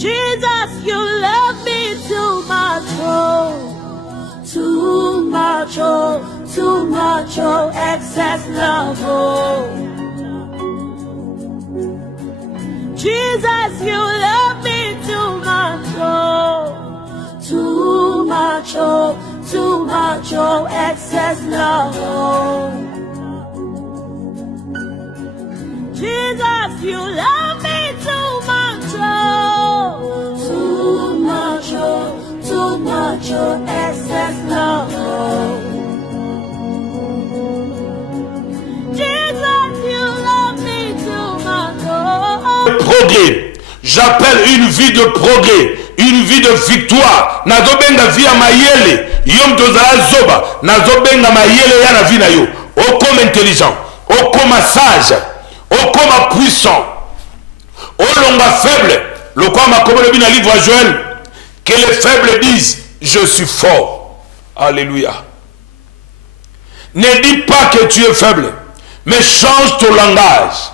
Jesus, you love me too much, oh, too much, oh, too much, oh, excess love, oh. Jesus, you love me too much, oh, too much, oh, too much, oh, excess love, oh. Jesus, you love me too much, oh, too much, oh, too much, oh, excess love, oh. Jesus, you love me too much, oh. Progrès, j'appelle une vie de progrès, une vie de victoire. Nazobenga via mayele, yom tozala zoba, nazobenga mayele ya na vie na yo. O comme intelligent, o comme sage, o comme puissant, o longa faible. Le quoi m'a comme le livre à Joël, que les faibles disent, je suis fort. Alléluia. Ne dis pas que tu es faible, mais change ton langage.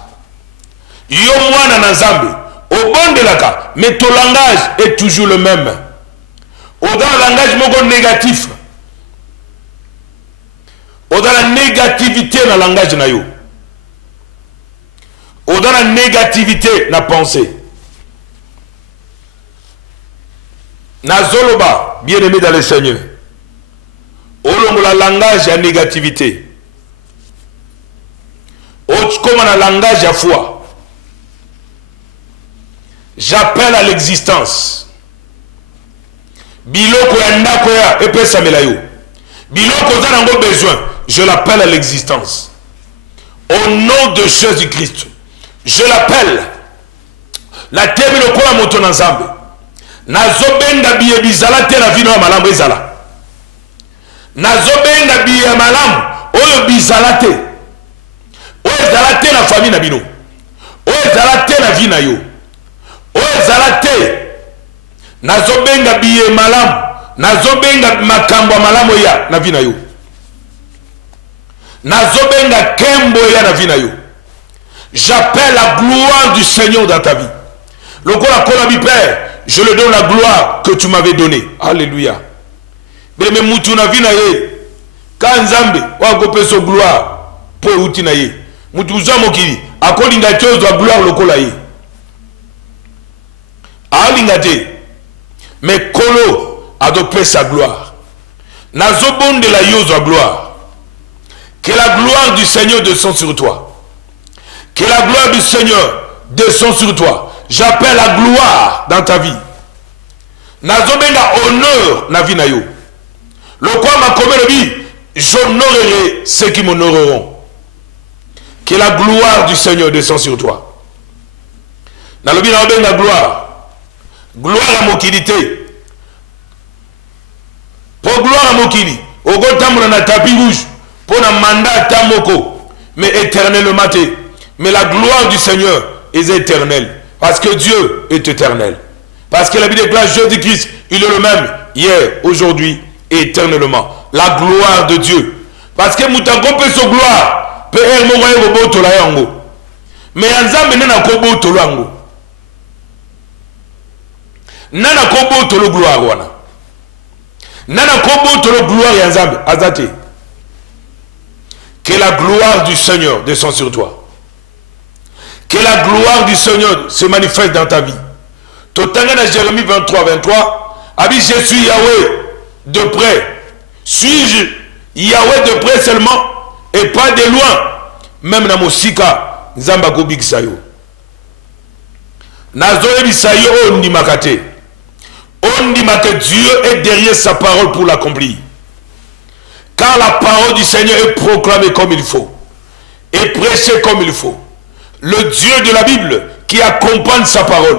Yo mwana na Nzambe, au bon de la cas, mais ton langage est toujours le même. Au dans le langage moko négatif, au dans la négativité dans le langage na yo, au dans la négativité na pensée. Na zoloba, bien aimé dans le Seigneur, au long de la langage à négativité, comme un langage à foi. J'appelle à l'existence. Biloko ya ndako ya epesa melayo. Biloko za nango besoin, je l'appelle à l'existence. Au nom de Jésus-Christ, je l'appelle. La temi lokola moto na Nzambe. Nazobenga biye bizala te na vino ya malamu ezala. Nazobenga biye malamu oyo bizala te. Oyo ezala te na famille na bino. Oyo ezala te na vie na yo. Ozala te nazobenga biye malamu nazobenga makambo malamu ya na vina yo nazobenga kembo ya na vina yo. J'appelle la gloire du Seigneur dans ta vie. Le kola Père, je le donne la gloire que tu m'avais donnée. Alléluia. Mais mutu na vina ye ka Nzambe wa kopeso gloire po uti na ye mutu za mokili akolinga chozo gloire lokola ye alingate, mais Kolo adopte sa gloire. Nazobon de la yozo gloire. Que la gloire du Seigneur descende sur toi. Que la gloire du Seigneur descende sur toi. J'appelle la gloire dans ta vie. Nazobenga honneur na vie na yo. Le quoi m'a commis le vie, j'honorerai ceux qui m'honoreront. Que la gloire du Seigneur descende sur toi. Nalobi na benga gloire. Gloire à mokilité. Pour gloire à mokili. Au gotambre na tapis rouge. Pour un mandat tamoko. Mais éternellement. Mais la gloire du Seigneur est éternelle. Parce que Dieu est éternel. Parce que la Bible déclare Jésus-Christ, il est le même. Hier, aujourd'hui et éternellement. La gloire de Dieu. Parce que moutango peut se gloire. Peut elle mourir au bout de la yango. Mais Nzambe n'a pas beau de la yango. Nana kobo tolo gloire wana. Nana kobo tolo gloire ya Nzambe azate. Que la gloire du Seigneur descende sur toi. Que la gloire du Seigneur se manifeste dans ta vie. Totanga na Jérémie 23. Abi je suis Yahweh de près. Suis-je Yahweh de près seulement et pas de loin. Même na mosika Nzamba ko biksayo. Nazoe bisayo on di makate. On dit que Dieu est derrière sa parole pour l'accomplir. Car la parole du Seigneur est proclamée comme il faut. Et prêchée comme il faut. Le Dieu de la Bible qui accompagne sa parole,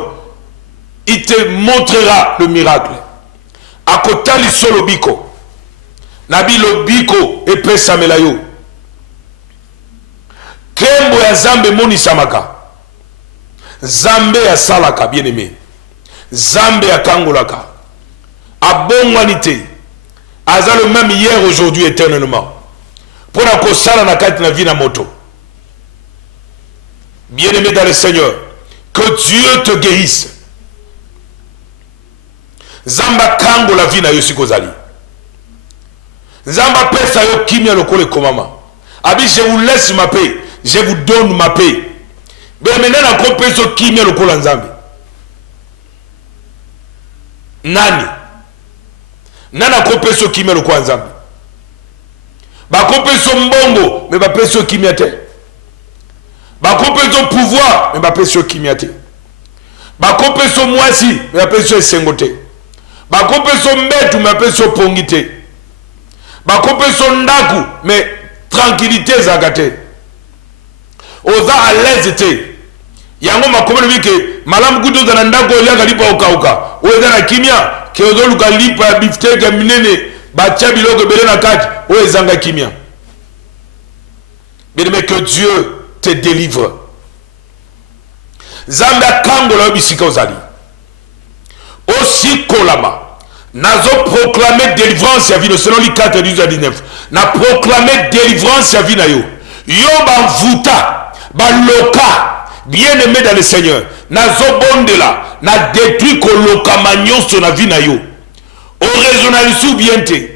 il te montrera le miracle. À côté du solo biko. Nabi lo biko et pesa melayo. Kembo ya Zambe moni samaka. Zambe ya salaka bien aimé. Zambe akangolaka abongwanité aza le même hier aujourd'hui éternellement pour la kosala na kati na vie na moto. Bien aimé dans le Seigneur, que Dieu te guérisse Zamba kango la vie na yo sikozali. Zamba pesa yo kimia lokole komama. Abi je vous laisse ma paix, je vous donne ma paix. Mais maintenant na kompeso kimia lokole nzambe. Nani? Nana kompeso kimia lokole nzambe. Ba kompeso mbongo, mais ba peso kimia te. Ba kompeso pouvoir, mais ba peso kimia te. Ba kompeso mwasi, mais ba peso esengote. Ba kompeso mbetu, mais ba peso pongite. Bakopeso ndaku mais tranquillité zakate oza à l'aise te yango makomelo bike malamu kuto za ndako yaka lipa okauka oza na kimia ke ozoluka lipa bifteke minene bacha biloko bele na kati ozanga kimia. Mais que Dieu te délivre. Zamba kangola bisika ozali aussi kolama nazo proclamer délivrance ya vino selon les 4 à 19. Na proclamer délivrance ya vino yo. Yo ba vuta, ba loka, bien aimé dans le Seigneur. Nazo bondela, na détruit ko loka magnon sur na vino yo. O raisonnal sou bien te.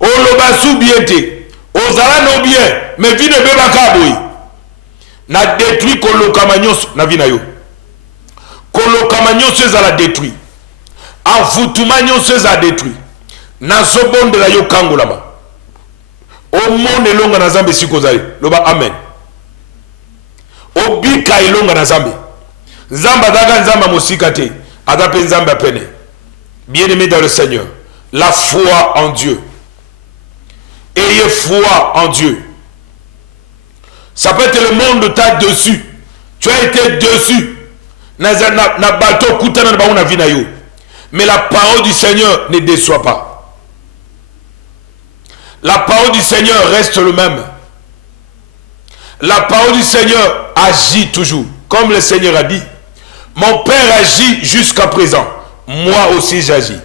O loba sou bien te. O zala no bien, mais vino beba kaboy. Na détruit ko loka magnon na vino yo. Ko loka magnon se za la détruit. Envoûtement nyonso a détruit. Nazo bonde la yo kangolama. O monde longa na zambe sikozali. Loba amen. O bika ilonga na zambe. Zamba daga nzamba mosika te. Adape nzamba pene. Bien-aimé dans le Seigneur. La foi en Dieu. Ayez foi en Dieu. Ça peut être le monde t'a dessus. Tu as été dessus. Na bateau kutana na bauna vina yo. Mais la parole du Seigneur ne déçoit pas. La parole du Seigneur reste le même. La parole du Seigneur agit toujours. Comme le Seigneur a dit. Mon Père agit jusqu'à présent. Moi aussi j'agis.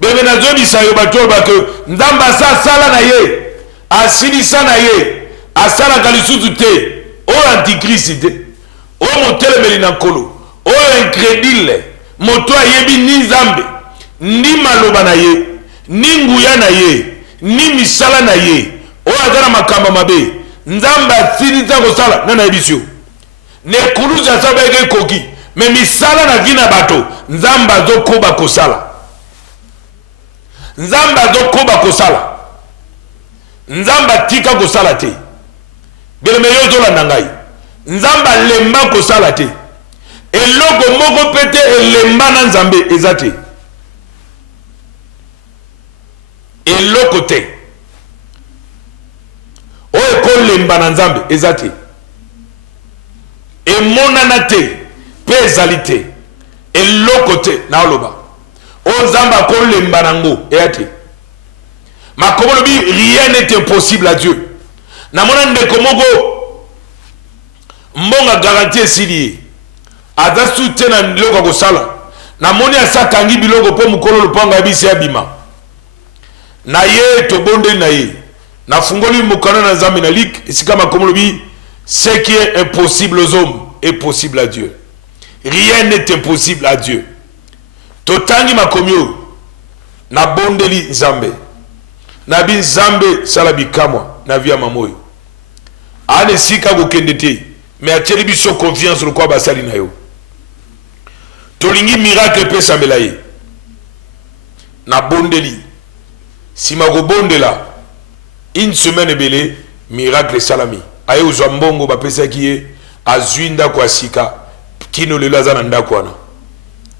Mais maintenant, je dis ça, que Ndamba sa sala na ye. Asili sa na ye. Asala kalisutu te. O antichrist te. O motele melinankolo. O incrédule. Moto ayebi ni zambe, ni maloba na ye, ni nguya na ye, ni misala na ye. O azana makamba mabe. Nzamba silita ko sala na ebisio. Ne kuluza sabeke koki, me misala na vina bato. Nzamba zo koba ko sala. Nzamba zo koba ko sala. Nzamba tika ko sala te. Bele meyo zo la nangai. Nzamba lemba ko sala te. Eloko moko pete elemba na nzambe ezate. Eloko te. O eko lemba na nzambe ezate. Emonana te. Pe ezalite. Eloko te na oloba. O nzamba ko lemba nango eyate. Makomolo bi rien n'est impossible à Dieu. Na mona ndeko moko mbonga garantie sili. Ada soutena biloko kosala na moni asakangi biloko po mukolo lupango ya bisi abima na ye to bonde na ye na fungoli mukana na zambi na lik esika makomolo bi ce qui est impossible aux hommes est possible à Dieu. Rien n'est impossible à Dieu. Totangi makomyo na bondeli nzambe na bi nzambe sala bikamwa na via mamoyo ane sika kokende te mais ateli biso confiance le kwa basali na yo. Tolingi miracle pesa melaye. Na bondeli. Si ma bondela. Une semaine belé, miracle salami. Aye uzwa mbongo ba pesa kiye. Azuinda kwa sika. Kino le lazana nda kwa na.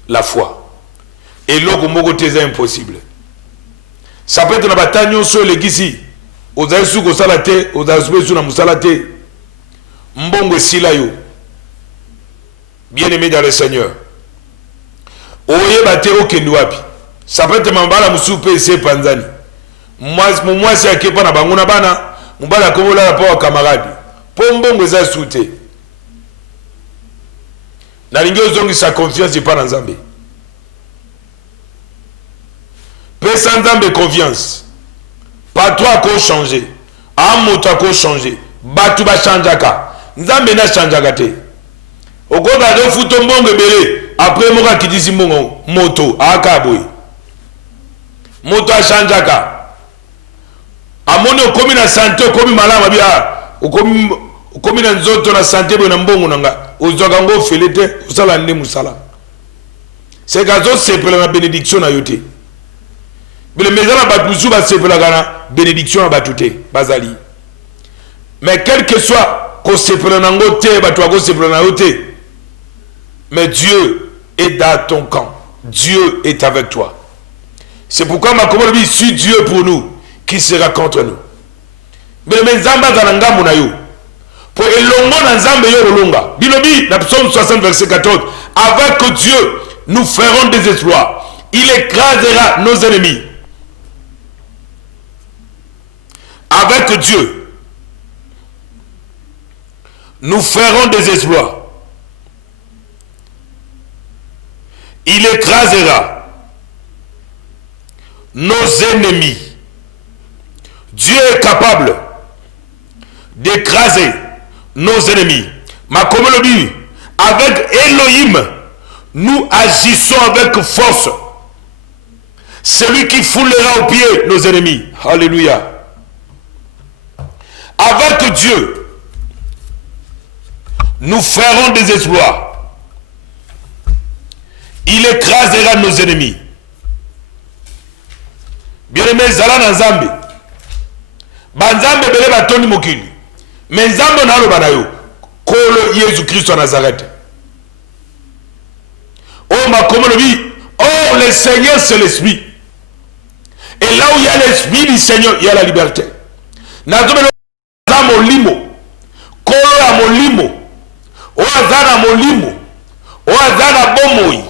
La foi. Et l'ogo mogo teza impossible. Ça peut être na batanyo so legisi. Oza su ko salate. Oza su na musalate. Mbongo sila yo. Bien aimé dans le Seigneur. Oye bate okendi wapi. Sapete mambala musupe se panzani. Mwasi akepa na banguna bana. Mbala komola na pawa kamaradi. Po mbongo za sute. Na lingi ozongi sa confiance pa na nzambe. Pesa nzambe confiance. Pas toi ko changer. Amoto ko changer. Batu ba chanjaka. Nzambe na chanjaka te. Okoba do futo mbongo bele. Après, moi, qui dit mon moto, à Kaboui. moto achanjaka amoni okomi na santé okomi malama bia okomi na nzoto na santé boye na mbongo nanga ozwaka ngo ofele te osala nde mosala seka azosepela na bénédiction na yo te bileme eza na bato mosusu basepelaka na bénédiction na bato te bazali mais quel que soit kosepela na ngo te bato bakosepela na yo te mais Dieu est dans ton camp. Dieu est avec toi. C'est pourquoi ma commande dit, si Dieu est pour nous, qui sera contre nous? Mais nzamba zananga muna yo. Pour elongo na nzambe yo longa. Bilobi, la psaume 60 verset 14. Avec Dieu, nous ferons des exploits. Il écrasera nos ennemis. Avec Dieu, nous ferons des exploits. Il écrasera nos ennemis. Dieu est capable d'écraser nos ennemis. Ma communauté, avec Elohim, nous agissons avec force. Celui qui foulera aux pieds nos ennemis. Alléluia. Avec Dieu, nous ferons des exploits. Il écrasera nos ennemis. Bien-aimé, zala na nzambe. Banzambe bele batoni mokili. Mais nzambe na lo banayo. Kolo Jésus Christ en Nazareth. Oh ma communauté, oh le Seigneur c'est l'esprit. Et là où il y a l'esprit du Seigneur, il y a la liberté. Nazomelo za molimo. Kolo ya molimo. O azana molimo. O azana bomoi.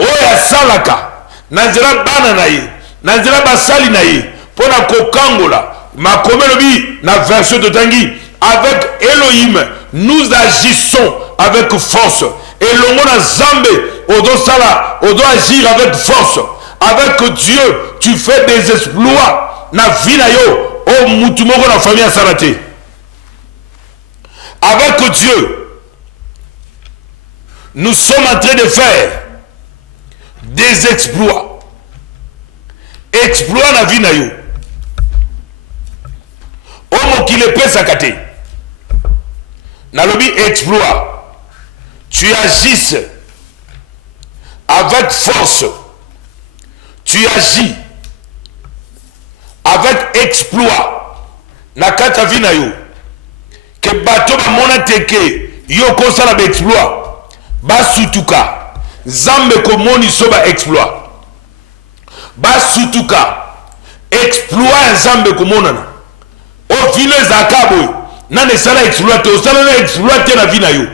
Oya salaka nanzira bana na ye nanzira basali na ye pona kokangola makomelobi na version de Tanguy avec Elohim nous agissons avec force et longo na zambe odo sala odo agir avec force avec Dieu tu fais des exploits na vie na yo o mutu moko na famille ya salate avec Dieu nous sommes en train de faire des exploits. Exploits na vie na yo. Omo ki le pesa kate. Nalobi exploit. Tu agis avec force. Tu agis avec exploit. Na kata vie na yo. Que bato ba mona teke yo kosala ba exploit. Ba sutuka. Zambe komoni soba exploit. Ba sutuka. Exploit zambe komonana. O vile zakabo. Nane sala exploit. O sala na exploit na vina yo.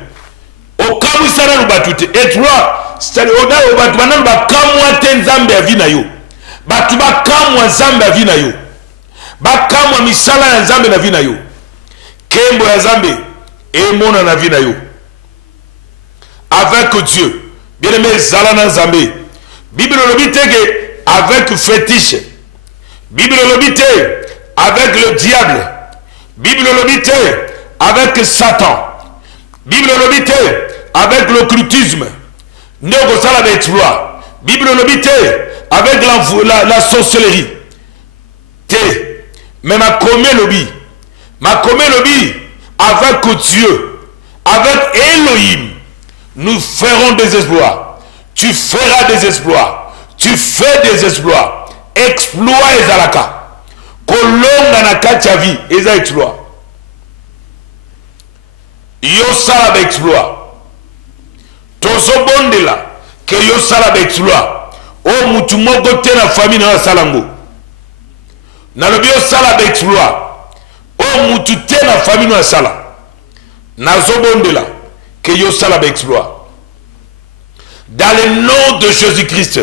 O kamu sala no batute. Exploit. Stali oda o batu banana ba kamwa ten zambe ya vina yo. Batu ba kamwa zambe ya vina yo. Ba kamwa misala ya zambe na vina yo. Kembo ya zambe. Emona na vina yo. Avec Dieu. Bien-aimé, Zalana Zambé. Bible l'obité avec fétiche. Bible l'obité avec le diable. Bible l'obité avec Satan. Bible l'obité avec l'occultisme. Négo sala d'exploit. Bible l'obité avec la sorcellerie. Té. Mais ma comé lobby. Ma comé lobby avec Dieu. Avec Elohim. Nous ferons des exploits. Tu feras des exploits. Tu fais des exploits. Exploit ezalaka. Kolonga na kati ya vie eza exploit. Yo sala ba exploit. Tozo bondela ke yo sala ba exploit. O mutu moko te na famille na salango. Na lobi yo sala ba exploit. O mutu te na famille na sala. Na zo bondela que yo sala ba exploit. Dans le nom de Jésus-Christ,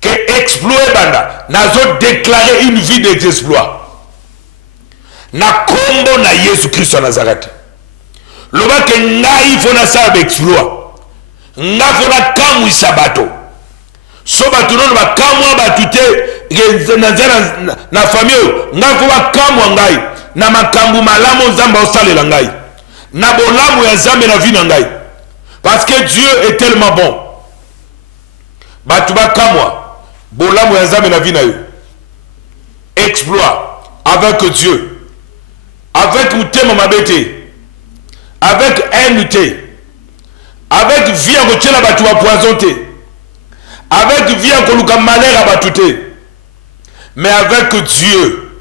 que exploit banda, nazo déclarer une vie d'exploit. Na kombo na Jésus-Christ en Nazareth. Loba ke ngai fona sala ba exploit. Nga fona kamu isabato. So batu non ba kamu batute na famille, nga fona kamu ngai na makambu malamo zamba osalela ngai. Na bolamu ya zambe na vie na ngai. Parce que Dieu est tellement bon. Batuba kamwa. Bolamu ya zambe na vie na yo. exploit avec Dieu, avec Moutema Mabete, avec haine, avec vie à côté la batou à poisonté, avec vie à koluka malheur à batouté, mais avec Dieu,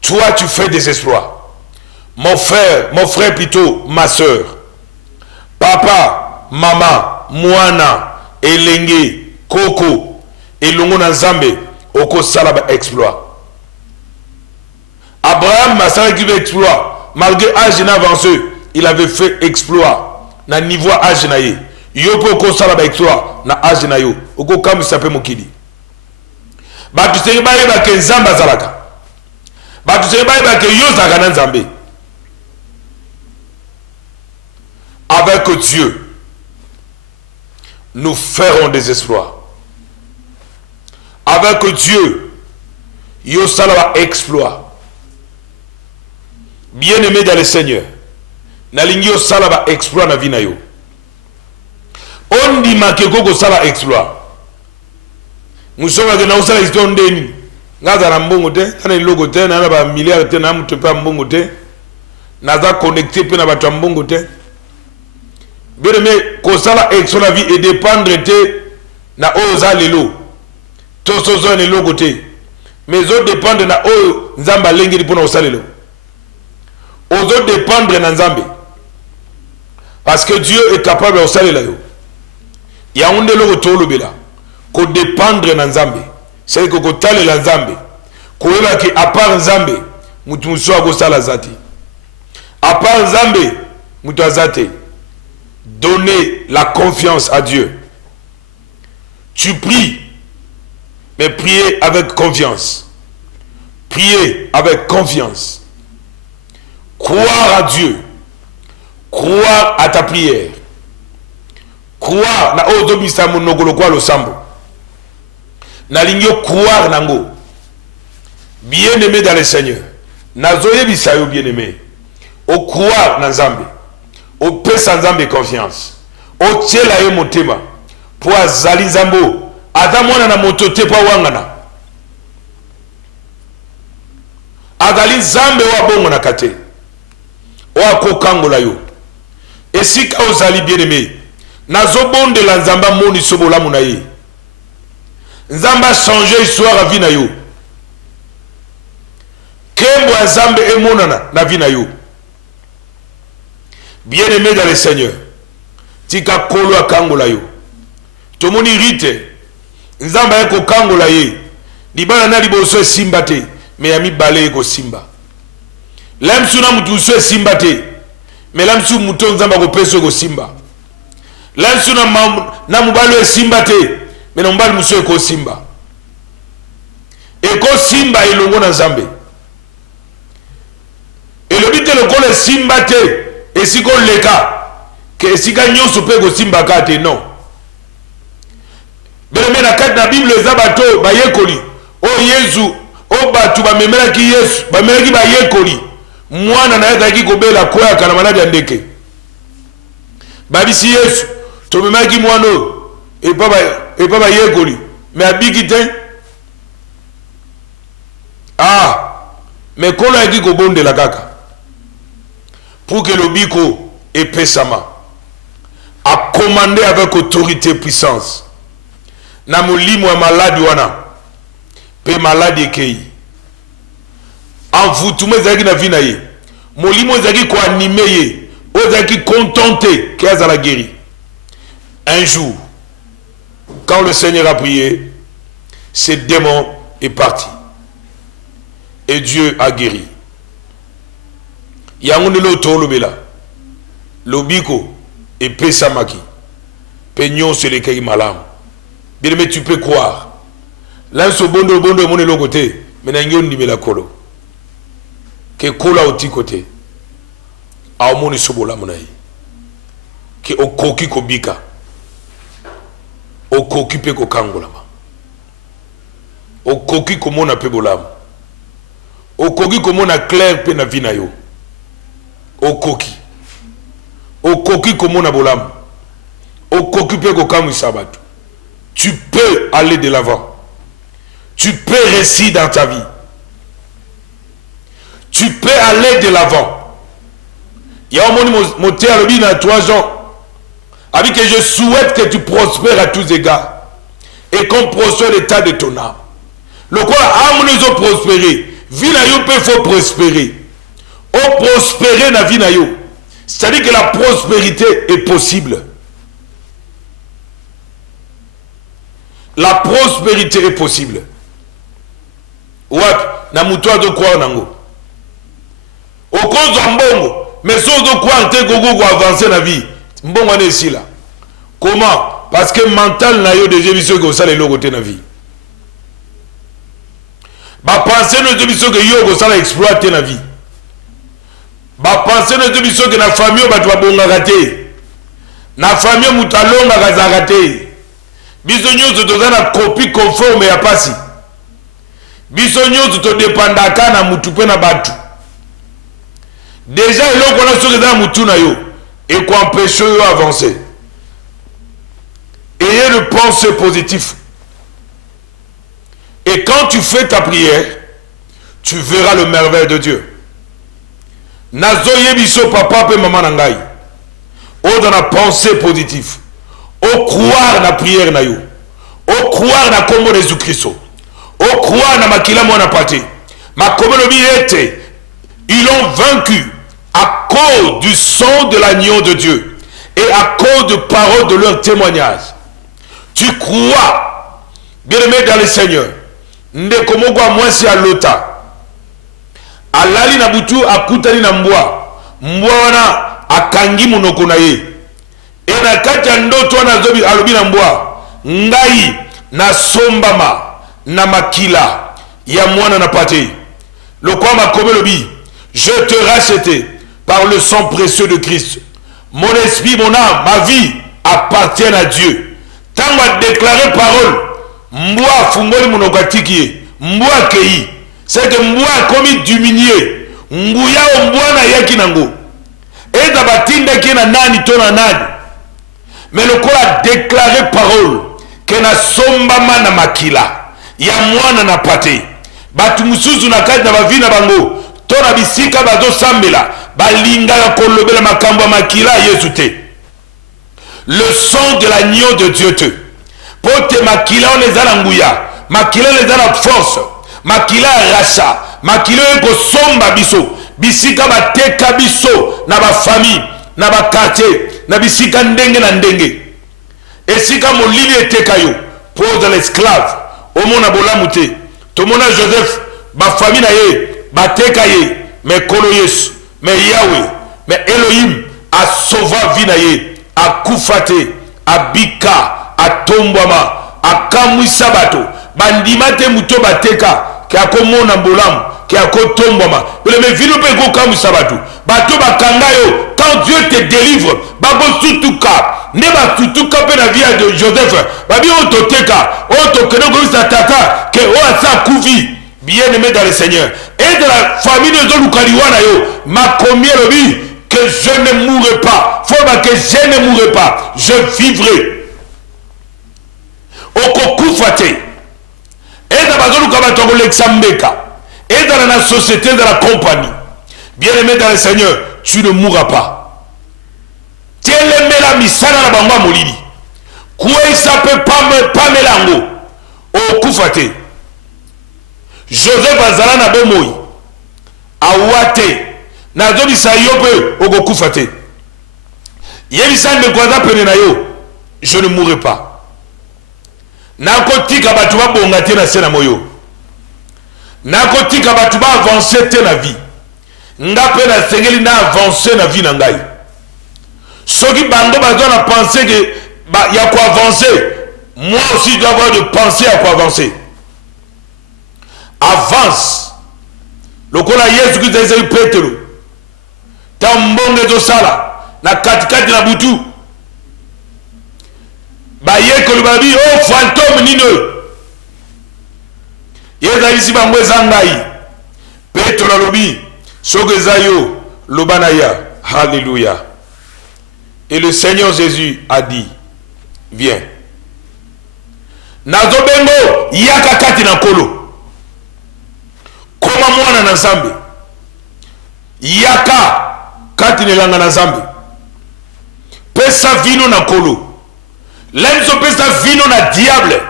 toi tu fais des exploits. Mon frère plutôt, ma soeur, papa, maman, Moana, Elenge, Koko, Elongo na Nzambe, Oko Salaba exploit. Abraham m'a qui veut exploit, malgré âge avancé, il avait fait exploit na niveau âge na ye. Yopo Oko Salaba exploit na âge na yo, Oko Kamu Sape Mokili. Batu seri ba yeba ke Nzamba zalaka. Batu seri ba yeba ke yo zaka na Nzambe. Avec Dieu, nous ferons des exploits. Avec Dieu, yo salaba exploit. Bien-aimé dans le Seigneur, nalingi yo salaba exploit na vie na yo. On dit ma ke koko sala exploit. Musonga ke na usala histoire ndeni. Ngaza na mbongo te, kana iloko te, na ba milliard te na mutu pa mbongo te. Naza connecté pe na ba mbongo te. Bien-aimé, kosala exploit la vie et dépendre te na oza lelo. Tosozo ne loko te. Mais zo dépendre na o nzamba lengi li pona osalelo. Ozo dépendre na nzambe. Parce que Dieu est capable de osalela yo. Ya unde loko tolo bela. Ko dépendre na nzambe. C'est que ko tale la nzambe. Ko eba ki à part nzambe, mutu muso akosala zati. À part nzambe, mutu azate. Donnez la confiance à Dieu. Tu pries, mais priez avec confiance. Priez avec confiance. Croire à Dieu. Croire à ta prière. Croire na odobisa monogolo kwa lo sambo. Na lingyo croire nango. Bien-aimé dans le Seigneur. Nazoye bisayo bien-aimé. Au croire na Nzambe. Au pesa Nzambe confiance. Au tiela ye motema. Po azali Nzambo. Ata mwana na motote pa wangana. Azali Nzambe wa bongo na kate. Wa kokangola yo. Esika ozali bien-aimé. Nazobonde la Nzamba moni sobola muna ye. Nzamba changer histoire à vie na yo. Kembo ya Nzambe emonana na vie na yo. Bien-aimé dans le Seigneur, tika kolo akangola yo. Tomoni rite, Nzamba yako kangola ye. Libana na liboso simba te, me yami bale yako simba. Lamsu na mutu so simba te, me lamsu muto Nzamba ko peso yako simba. Lamsu na mubalo simba te, me na mubalo muso yako simba. Eko simba ilongo na Nzambe. Elobite lokole simba te. Et si qu'on le cas, que si qu'on y a un simba kate, non. Mais la carte de la Bible, les abato, ba yekoli. Oh Yesu, oh batu, ba memela ki Yesu, ba memela ki ba yekoli. Mwana na yata ki kobela kwa kana maladi andeke. Ba bisi Yesu, to memela ki mwano, et pas ba yekoli. Mais abiki te. Ah, mais kola yaki kobonde la kaka. Pour que le biko et pesama a commandé avec autorité et puissance. Na molimo ya maladi wana. Pe maladi ekei. En vous tout mezaki na vina ye. Molimo ezaki ko animé ye. Ozaki contenté qu'elle a guéri. Un jour, quand le Seigneur a prié, ce démon est parti. Et Dieu a guéri. Yangouni lo tolo bela. Lobiko et pesamaki. Peignon sur les kei malam. Bien mais tu peux croire. Là ce bondo mon lo côté. Mais n'angon ni bela kolo. Que kola oti côté. A moni sobola monai. Que okoki kobika. Okoki pe ko kangolama. Okoki komona pe bolam. Okoki komona clair pe na vina yo. Okoki. Okoki komona bolam. Okoki pe ko kamu sabatu. Tu peux aller de l'avant. Tu peux réussir dans ta vie. tu peux aller de l'avant. Il y a un moment mon terre il a 3 ans. Avec que je souhaite que tu prospères à tous égards. Et qu'on prospère l'état de ton âme. Le quoi âme nous a prospéré. Vie na yo peut faut prospérer. On prospérer na vie na yo. C'est-à-dire que la prospérité est possible. La prospérité est possible. Wat na muto de croire nango. Au cause de mbongo, mais sans de croire te gogo avancer la vie. Mbongo ne ici là. Comment? Parce que mental na yo déjà biso que ça les côté na vie. Ba penser nos biso que yo ko ça la exploiter na vie. Ba penser nos biso que na famille ba tu bonga raté. Na famille mutalonga kaza raté. Biso nyozo to na copie conforme ya pasi. Biso nyozo to dépendaka na mutupe na batu. Déjà il on a sur dans mutu na yo et qu'on empêche yo avancer. Ayez le pensée positif. Et quand tu fais ta prière, tu verras le merveille de Dieu. Nazoye biso papa pe maman nangai. O dans la pensée positive. O croire na prière na yo. O croire na kombo de Jésus-Christ. O croire na makila mwana pate. Ma kombo était. Ils ont vaincu à cause du sang de l'agneau de Dieu et à cause de paroles de leur témoignage. Tu crois, bien-aimé dans le Seigneur, ndekomogwa mwasi ya lota. Alali na butu akutani na mbwa. Mbwa wana akangi munoko na ye. E na kati ya ndoto wana zobi alobi na mbwa. Ngai na sombama na makila ya mwana na pate. Le quoi m'a commis le bi. Je te racheté par le sang précieux de Christ. Mon esprit, mon âme, ma vie appartiennent à Dieu. Tant m'a déclaré parole, moi fungoli monokatiki, moi kei, c'est que moi commis diminué, nguya mbwa na yaki nango. Et d'abatinda ki na nani tona nani. Mais le quoi a déclaré parole, que na sombama na makila, ya mwana na pate. Batu musuzu na kati na bavi na bango, tona bisika bazo sambela, balinga ya kolobela makambo makila Yesu te. Le sang de l'agneau de Dieu te. Pour te makila on les a l'angouya. Makila les a la force. Makila racha. Makila ko somba biso. Bisika ba teka biso. Na ba famille. Na ba quartier. Na bisika ndenge na ndenge. Et sika molili eteka yo. Pose l'esclave. Omona bolamute. Tomona Joseph. Ba famille na ye. Ba teka ye. Mais kolo Yesu. Mais Yahweh. Mais Elohim. A sauva vie na ye. A kufate, a bika, a tombama, a kamwisa bato, bandimate muto bateka, ki a komona mbolam, ki a kotombama. Mais vino pe ko kamwisa bato. Bato bakanga yo, quand Dieu te délivre, babo sutuka, ne ba sutuka pe na vie de Joseph, babi ototeka, otokene ko tata, ke o asa kuvi, bien aimé dans le Seigneur. Et de la famille de Zolukaliwana yo, ma combien le vie, que je ne mourrai pas. Faut pas que je ne mourrai pas. Je vivrai. Okokufate. Et dans la zone où l'exambeka. Et dans la société, dans la compagnie. Bien aimé dans le Seigneur, tu ne mourras pas. Tiens-le la misana la bamba molili. Quoi il s'appelle pas melango. Okufate. Joseph Azalana Bemoui. Awate. Nazobisa yo pe okokufa te. Yebisa ndekwaza pene na yo, je ne mourrai pas. Nakotika batu ba bonga te na se na moyo. Nakotika batu ba avancer te na vie. Nga pe na sengeli na avancer na vie na ngai. Soki bango bazo na penser que y a quoi avancer, moi aussi je dois avoir de penser à quoi avancer. Avance. Lokola Yesu Christ ezali Petero. Tambonge do sala na katikati na butu baye ko lubabi o fantôme nino yeza isi bangwe zangai Petro lobi sogezayo lobanaya. Alléluia. Et le Seigneur Jésus a dit, viens. Nazobengo yaka kati na kolo koma mwana na Nzambe. yaka kati nelanga na Nzambe pesa vino na kolo lemso pesa vino na diable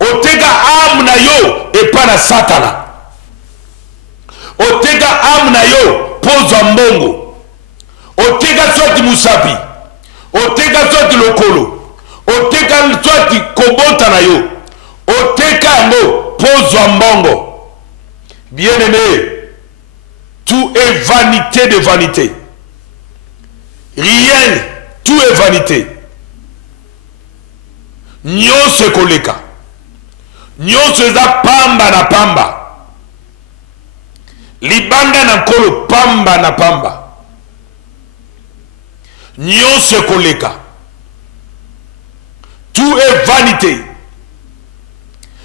oteka âme na yo epa na satana oteka âme na yo pozwa mbongo oteka swati musapi oteka swati lokolo oteka swati kobota na yo oteka yango pozwa mbongo. Bien-aimé, tout est vanité de vanité. Rien, tout est vanité. Nyonso ekoleka. Nyonso eza pamba na pamba. Libanga na nkolo pamba na pamba. Nyonso ekoleka. Tout est vanité.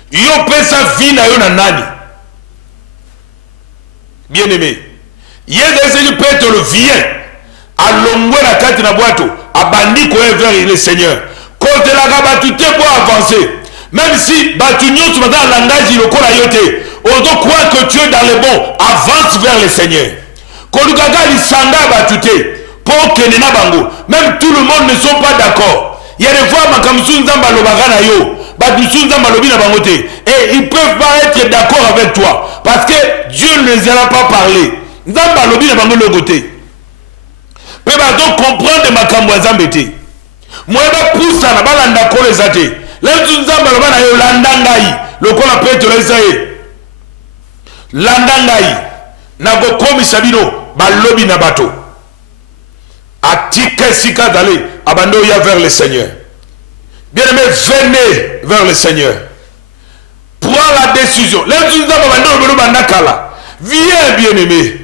Yo pesa vi na yo na nani? Bien-aimé, Jésus Pétro vient à l'ongwe la carte na boîte à bandi ko vers le Seigneur. Quand la gabatute pour avancer, même si batunyo tu dans le langage il ko la yote, on doit croire que tu es dans le bon, avance vers le Seigneur. Quand le gaga il sanga batute pour que nena bango, même tout le monde ne sont pas d'accord. Il y a des fois makamsu nzamba lobaga na yo. Et ils ne peuvent pas être d'accord avec toi parce que Dieu ne les a pas parlé. Nous allons le côté. Mais donc comprendre ma cambouazambete. Moi, je pousse à la balanda les athées. Le qu'on appelle Landangai. Nago komi sabino. Balobi nabato. Atike sika d'aller. Abandoya vers le Seigneur. Bien-aimé, venez vers le Seigneur. Prends la décision. Viens, bien-aimé.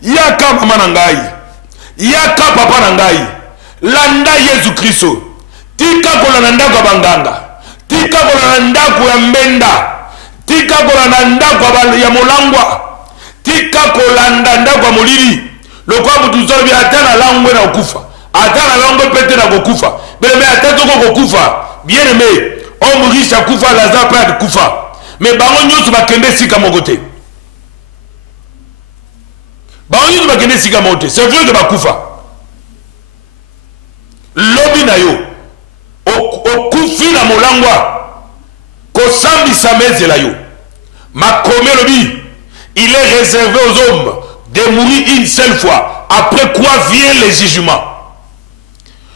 Yaka mama nangai. Yaka papa nangai. Landa Yesu Kristo. Tika kolananda kwa banganga. Tika kolananda kwa mbenda. Tika kolananda kwa ya mulangwa. Tika kolananda kwa muliri. Lokwa mutuzoro bi atana langwe na okufa. Atana langwe pete na kokufa. Bien-aimé, bien-aimé, homme riche à Koufa, Lazare près de Koufa. Mais Baron Nyos va kende sika mon côté. Baron Nyos va kende sika mon côté. C'est vrai que va Koufa. Lobi na yo. O Koufi na molangwa. Kosambi sameze la yo. Ma kome lobi. Il est réservé aux hommes de mourir une seule fois. Après quoi vient le jugement.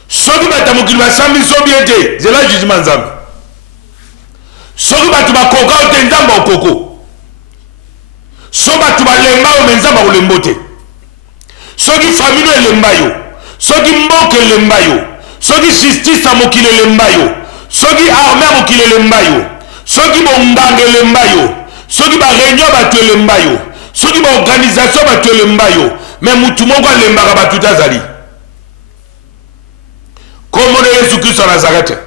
Soki bata mokili basambi so bien te zela jugement nzambe soki batu bakoka o te nzambe okoko so batu balemba o me nzambe olembo te soki famille elemba yo soki mboka elemba yo soki justice ya mokili elemba yo soki armée ya mokili elemba yo soki bonganga elemba yo soki bareunion batu elemba yo soki baorganisation batu elemba yo me mutu moko alembaka batu te azali. Comme on est Jésus-Christ en Nazareth.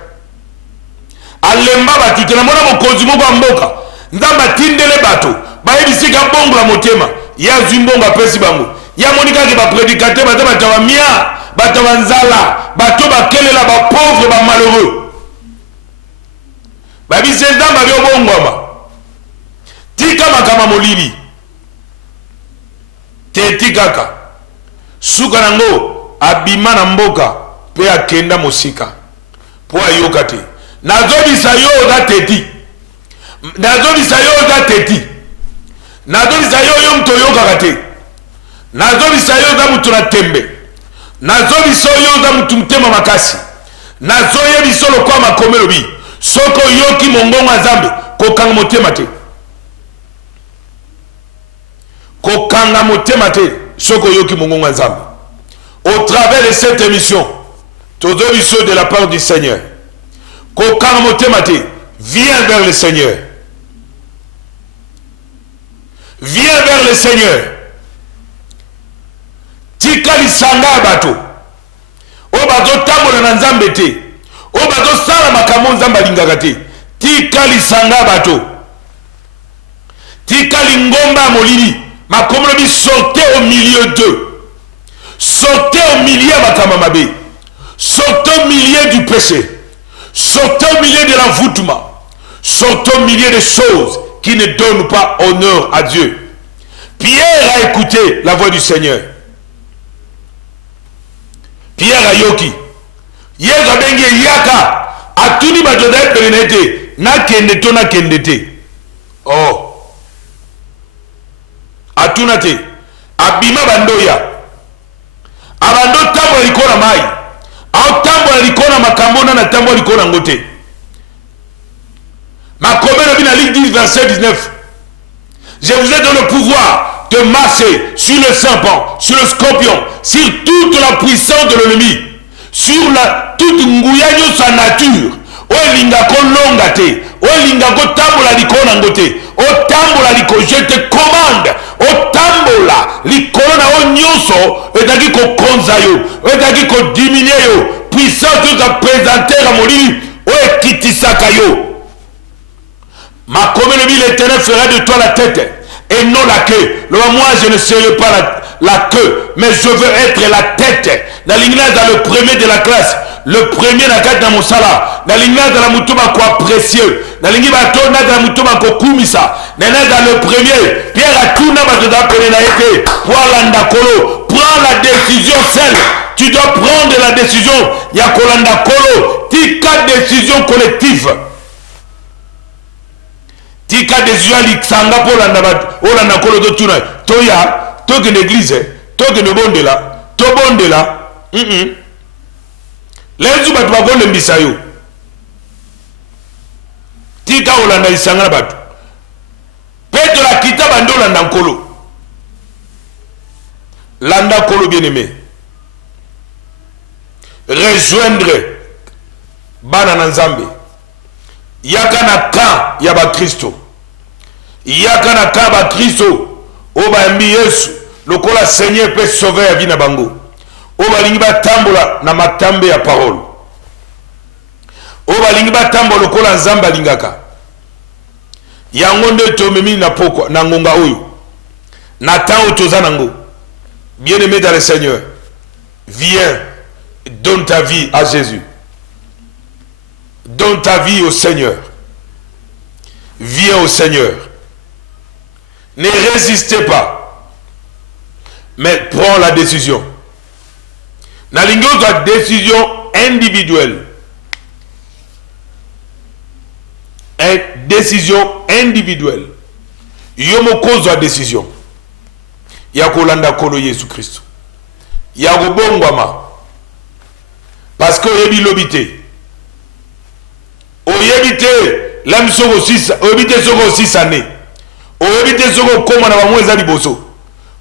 Alemba batute na mona mokonzi moko mboka. Nzamba tindele bato. Ba ebisika bongo la motema. Ya zimbonga pesi bango. Ya monika ke ba prédicateur bata bata mia, bata nzala, bato bakelela ba pauvre ba malheureux. Ba bise nzamba byo bongoma. Tika makama molili. Te tikaka. Suka nango abima na mboka. Pe akenda mosika po ayoka te nazobisa yo za teti nazobisa yo za teti nazobisa yo mto yoka te nazobisa yo za mtu na tembe nazobisa yo za mtu mtema makasi nazoye bisolo kwa makomelo bi soko yoki mongonga zambe kokanga motema te kokanga motema te soko yoki mongonga zambe au travers de cette émission. Tous ceux de la part du Seigneur. Viens vers le Seigneur. Viens vers le Seigneur. Tika lisanga bato. O bato tambola na nzambe te. O bato sala makambo nzamba lingaka te. Tika lisanga bato. Tika lingomba molili. Makomlo bi sortez au milieu d'eux. Sortez au milieu bakama mabe. Sortez au milieu du péché. Sortez au milieu de l'envoûtement. Sortez au milieu des choses qui ne donnent pas honneur à Dieu. Pierre a écouté la voix du Seigneur. Pierre a yoki. Yesu abengi yaka. Atuni bajoda perenete. Na kendete na kendete. Oh. Atuna te. Abima bandoya. Abando tambo likona mai. Au tambo likona makambona na tambo likona ngote. Makomeno bina Luc 10 verset 19. Je vous ai donné le pouvoir de marcher sur le serpent, sur le scorpion, sur toute la puissance de l'ennemi, sur toute nguyanyo sa nature. O linga ko longa te, o linga ko tambola likona ngote, o tambola liko, je te commande, o tambola likona o nyonso, etaki ko konza yo, etaki ko diminuer yo, puissance de présenter à molili, o ekitisaka yo. Ma communauté, l'Éternel fera de toi la tête et non la queue. Moi, je ne serai pas la queue, mais je veux être la tête. Dans l'Église, dans le premier de la classe, le premier dans la carte dans mon sala, dans l'Église, dans la moutoma quoi précieux, dans l'Église, dans la moutoma quoi kumisa, dans le premier, Pierre a tout n'a pas de pénénalité, Walanda Kolo, prends la décision seule. Tu dois prendre la décision, Yakolanda Kolo, tika décision collective. Tika décision liksanga pour la kolo de tuna toya toke l'église toke ne bonde là to bonde là les uba twa gonde mbisayo tika olanda isanga batu Petro la kita bando landa nkolo landa kolo bien aimé rejoindre bana na Nzambe yaka na ka ya ba Kristo yaka na ka ba Kristo o ba mbi Yesu lokola Seigneur peut sauver la vie na bango o ba lingi ba tambola na matambe ya parole o ba lingi ba tambola lokola Nzamba lingaka yango nde to memi na pokwa na ngonga oyo na temps toza nango bien-aimé dans le Seigneur viens donne ta vie à Jésus. Donne ta vie au Seigneur. Viens au Seigneur. Ne résistez pas. Mais prends la décision. Nalingo la décision individuelle. Décision individuelle. Yomoko la décision. Yakolanda kolo Jésus Christ. Yakobongwama. Parce que yebi lobité. Oyebite l'âme soko 6 oyebite soko 6 années oyebite soko koma na ba mweza liboso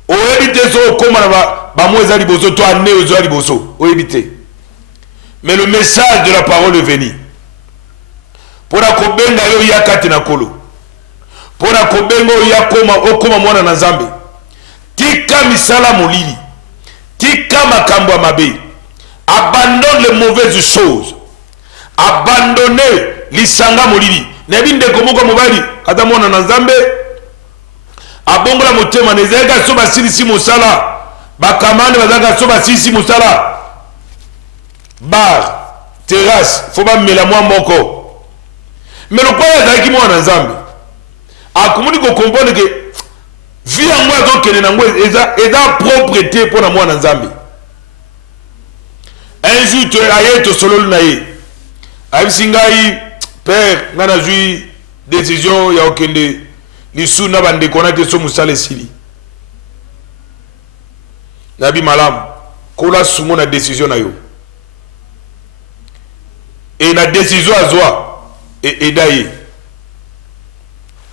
oyebite soko koma na ba mweza liboso to année ozo liboso oyebite mais le message de la parole est venu pour la kobenga yo yakati na kolo pour la kobenga yo yakoma okoma mwana na Nzambe tika misala molili tika makambo ya mabe abandonne les mauvaises choses abandonner lisanga molili nebinde komoko mobali ata mona na Nzambe abongola motema nezeka so basilisi mosala bakamane bazaka so basilisi mosala bar terrasse faut ba mela mwa moko mais le quoi ezaki mwana na Nzambe akomuni ko comprendre que vie en moi donc kene nango eza propreté pour na mwana na Nzambe un jour tu aye to solo na ye abisingai père ngana zui décision ya okende lisu na bande konate so musale sili nabi malam kola sumo na décision na yo et na décision azwa et edaye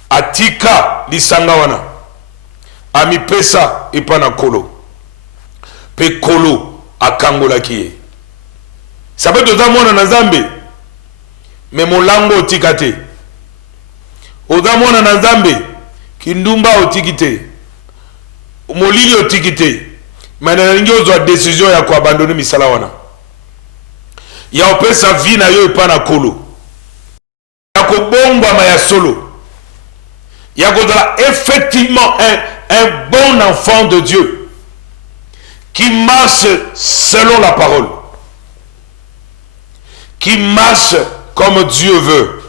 atika lisanga wana ami pesa epana kolo pe kolo akangola kiye sabato za mwana na Nzambe mais molango otikate oza mwana na Nzambe kindumba otikite molili otikite mais na lingi ozwa décision ya ko abandonner misala wana ya opesa vie na yo epana kolo ya kobongwama ya solo ya kozala effectivement un bon enfant de Dieu qui marche selon la parole, qui marche comme Dieu veut.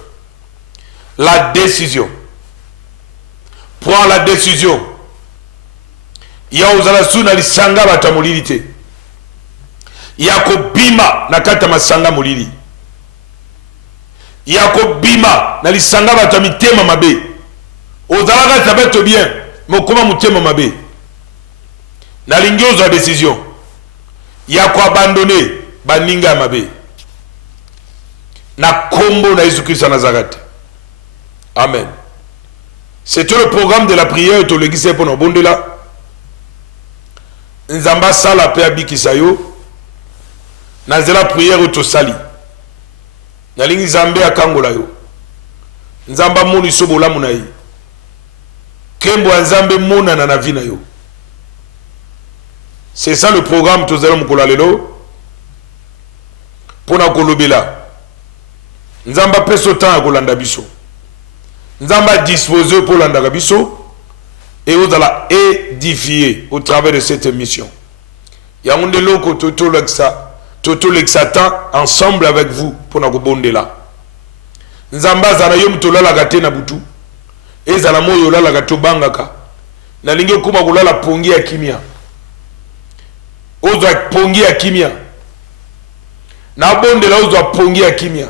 La décision. Prends la décision ya ozala su na lisanga bato ya molili te, ya kobima na kati ya masanga molili, ya kobima na lisanga bato ya mitema mabe. Ozalaka ta bato bien mokoma motema mabe, nalingi ozwa décision ya koabandone baninga ya mabe na kombo na Jésus Christ à Nazareth. Amen. C'était le programme de la prière to l'église pour nos bondela. Nzamba sala pe abikisa yo. Nazela prière to sali. Nalingi Nzambe akangola yo. Nzamba moni sobola munayi. Kembo Nzambe mona na vie na yo. C'est ça le programme to zela mukola lelo. Pona kolobela. Nzamba peso temps akolanda biso. Nzamba disposé pour l'andaka biso et vous allez édifier au travers de cette mission. Yangonde loko toto l'exatan ensemble avec vous pour na kobonde là. Nzamba zana yom tolala gate na butu. Ezala moyo lala gato bangaka. Na lingi kuma kulala pongi ya kimia. Ozo pongi ya kimia. Na bonde la ozo pongi ya kimia.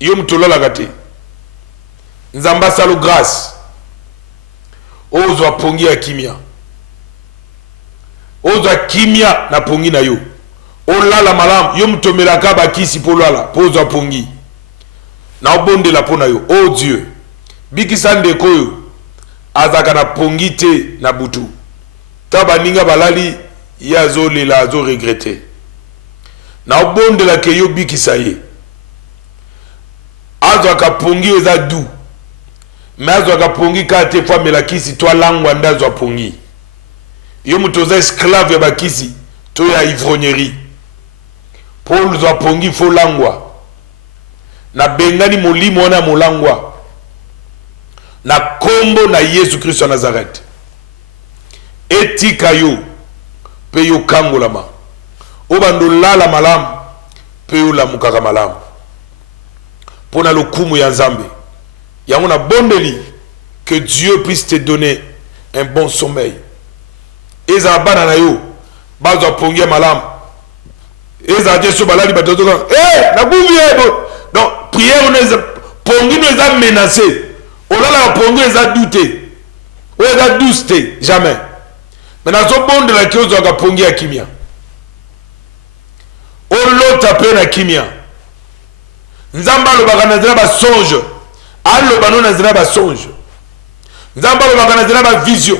Yom tolala gate. Nzamba salo grâce. Ozo apongi ya kimia. Ozo kimia na pongi na yo. Olala malam yo mtomelaka bakisi polala pozo apongi. Na obonde la pona yo. Oh Dieu. Bikisande koyo azaka na pongi te na butu. Taba ninga balali yazo lela azo regretter. Na obonde la ke yo bikisaye. Azo akapongi eza du. Mais akapongi kate fois melakisi toi langwa ndazo apongi. Yo mutoza esclave ya bakisi to ya ivrognerie. Paul zo apongi fo langwa. Na bengani molimo wana molangwa. Na kombo na Yesu Christ wa Nazareth. Etika yo pe yo kangolama. Obando lala malamu pe yo lamukaka malamu. Pona lokumu ya Nzambe. Yangona bondeli que Dieu puisse te donner un bon sommeil. Eza banana yo bazo pongia malam. Eza jesu balali batotoka. Na bumbi ebo. Donc prière on est pongi nous a menacé. On a pongi eza douté. On eza douté jamais. Maintenant zo bonde la kiozo ka pongi ya kimia. On lota pe na kimia. Nzamba lo bakana zela ba songe. Allo bano na zela ba songe. Nzamba lo bakana zela ba vision.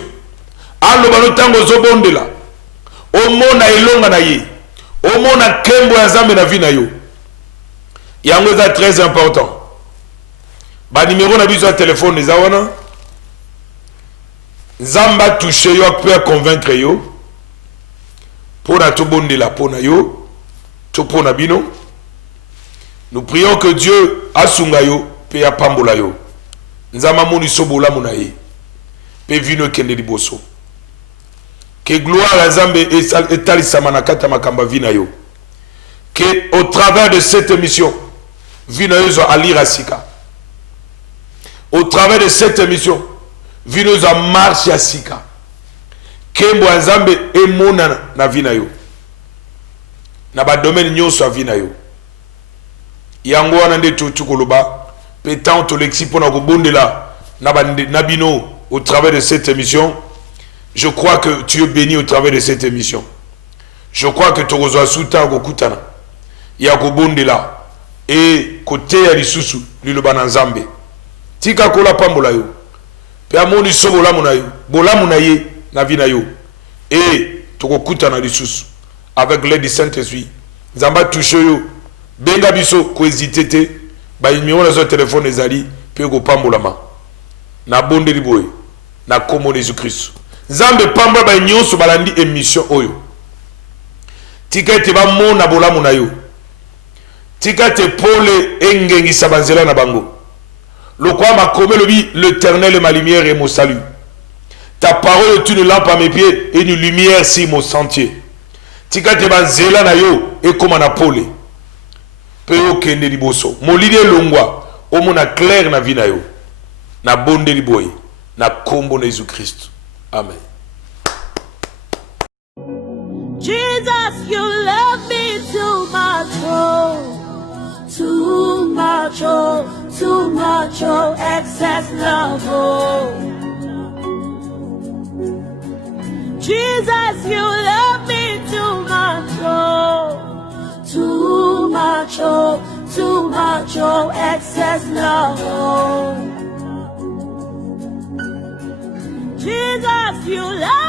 Allo bano tango zo bondela. Omona ilonga na ye. Omona kembo ya Nzambe na vie na yo. Yango eza très important. Ba numéro na biso ya téléphone eza wana. Nzamba toucher yo pour convaincre yo. Pour na to bondela pour na yo. To pour na bino. Nous prions que Dieu asunga yo pe apambola yo. Nzama moni sobola munaye. Pe vino kende liboso. Que gloire à Nzambe etalisama na kata makamba vina yo. Que au travers de cette émission vino yo zo alira sika. Au travers de cette émission vino yo zo marche ya sika. Kembo Nzambe emona na vina yo. Na ba domaine nyonso vina yo. Yango wana nde tukoloba pétant to lexi pona ko bondela na bino au travers de cette émission. Je crois que tu es béni au travers de cette émission. Je crois que tu reçois souta ko kutana ya ko bondela et côté ya lisusu liloba na Nzambe tika kola pambola yo pe amoni sobola mona yo bola mona ye na vie na yo et to ko kutana lisusu avec l'aide du Saint-Esprit. Nzamba touche yo benga biso ko hésiter te ba numéro na zo téléphone ezali pe ko pambolama na bonde liboye na komo Jésus Christ. Nzambe pamba ba nyonso balandi émission oyo tika te ba mona bolamu na yo tika te pole engengisa banzela na bango lokwa makome lobi l'Éternel est ma lumière et mon salut. Ta parole est une lampe à mes pieds et une lumière sur mon sentier. Tika te banzela na yo e koma na pole pe yo kende liboso molide longwa omona clair na vie na yo na bonde liboye na kombo na Jésus Christ. Amen. Jesus, you love me too much, oh, too much, oh, too much, oh, excess love, oh. Jesus, you love me too much, oh, too much, oh, too much, oh, excess love, oh. Jesus, you love